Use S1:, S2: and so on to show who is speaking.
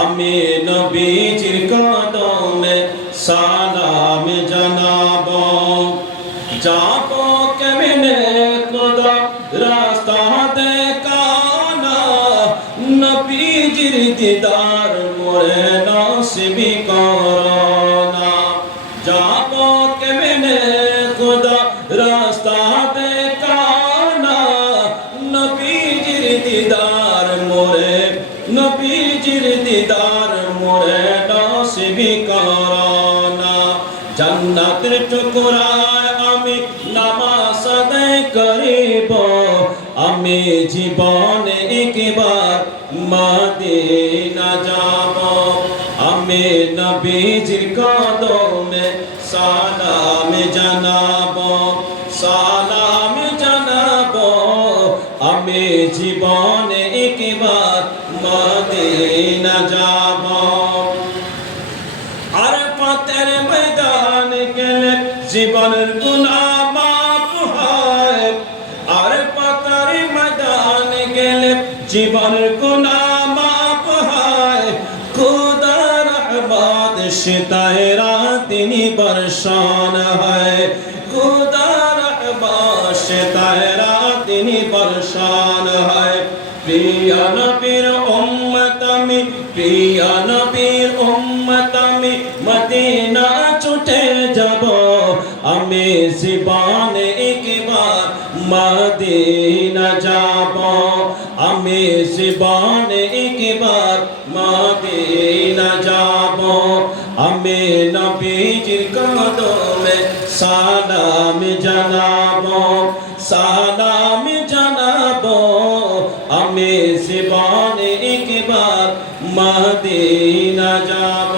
S1: আমি নবীজির কদমে সালাম জানাব। যাব কেমনে খোদা রাস্তা দেখানা? নবীজির দিদার মোরে নসিবি করনা যাব কেমনে খোদা রাস্তা দেখানা? নবীজির দিদার মোরে নবীজির দিদার মোরে নসিবি জান্নাতের টুকরায় আমি নামাজ আদায় করিব। আমি জীবনে একবার যাব। আমি নবীজির কদমে সালাম জানাব। সালাম জানাব। আমি জীবনে একবার মদিনা যাব। আর পাতের ময়দান গেলে জীবনের গুণা মাপ হয়। আর পাতার ময়দান গেলে জীবনের গুণা মাপ হয়। খুদার আবাদ সিতায়রা তিনি বর্ষণ হয়। খুদার আবাদ সিতায়রা তিনি বর্ষণ হয়। প্রিয় নবীর প্রিয় নবীর উম্মত আমি মদিনা ছুটে যাব। আমি জীবনে একবার মদিনা যাব। আমি জীবনে একবার মদিনা যাব। আমি নবীজির কদমে সালাম জানাব। সালাম মদিনা যাব।